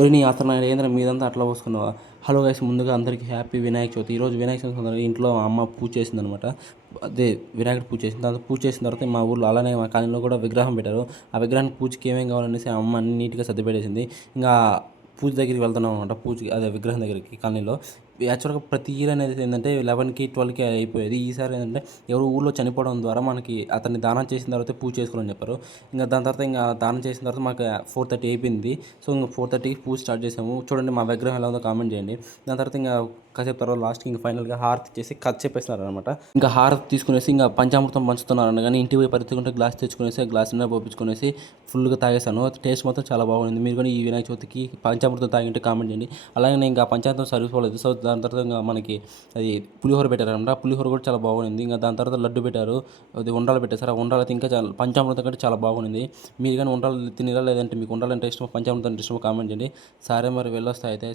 ఒరి నీ అతను ఏంద్ర మీదంతా అట్లా పోసుకున్నావా? హలో గైస్, ముందుగా అందరికీ హ్యాపీ వినాయక చవితి. ఈరోజు వినాయక చవితి సందర్భంగా ఇంట్లో మా అమ్మ పూజ చేసిందనమాట. అదే వినాయకుడు పూజ చేసింది. తర్వాత పూజ చేసిన తర్వాత మా ఊళ్ళో అలానే మా కాలనీలో కూడా విగ్రహం పెట్టారు. ఆ విగ్రహానికి పూజకి ఏమేమి కావాలనేసి ఆ అమ్మ అన్ని నీట్గా సర్ది పెట్టేసింది. ఇంకా పూజ దగ్గరికి వెళ్తున్నాం అనమాట. పూజకి అదే విగ్రహం దగ్గరికి కాలనీలో. యాక్చువల్గా ప్రతి ఇయర్ అనేది ఏంటంటే 11కి 12కి అయిపోయేది. ఈసారి ఏంటంటే ఎవరు ఊళ్ళో చనిపోవడం ద్వారా మనకి అతన్ని దానం చేసిన తర్వాత పూజ చేసుకోవాలని చెప్పారు. ఇంకా దాని తర్వాత ఇంకా దానం చేసిన తర్వాత మాకు 4:30 అయిపోయింది. సో ఇంకా 4:30కి పూజ స్టార్ట్ చేసాము. చూడండి మా విగ్రహం ఎలా ఉందో కామెంట్ చేయండి. దాని తర్వాత ఇంకా కాసేపు తర్వాత లాస్ట్కి ఇంకా ఫైనల్గా హారతి ఇచ్చేసి కథ చెప్పేస్తున్నారు అనమాట. ఇంకా హారతి తీసుకునేసి ఇంకా పంచామృతం పంచుతున్నారు. కానీ ఇంటికి పోయి పరిస్థితి గ్లాస్ తెచ్చుకునేసి గ్లాస్ నిండా పోపించుకునేసి ఫుల్గా తాగేసాను. టేస్ట్ మాత్రం చాలా బాగుంది. మీరు కూడా ఈ వినాయక చవితికి పంచామృతం తాగింటే కామెంట్ చేయండి. అలాగే నేను ఇంకా పంచామృతం సర్వీస్ పోలేదు. సో దాని తర్వాత ఇంకా మనకి అది పులిహోర పెట్టారనమాట. పులిహోర కూడా చాలా బాగుంది. ఇంకా దాని తర్వాత లడ్డు పెట్టారు. అది ఉండ్రాలు పెట్టేశారు. ఆ ఉండ్రాలు అయితే ఇంకా చాలా పంచామృతం కంటే చాలా బాగుంది. మీరు కానీ ఉండ్రాలు తినరా, లేదంటే మీకు ఉండాలంటే ఇష్టమో పంచామృతం అంటే ఇష్టమో కామెంట్ చేయండి. సరే మరి వెళ్ళొస్తా అయితే.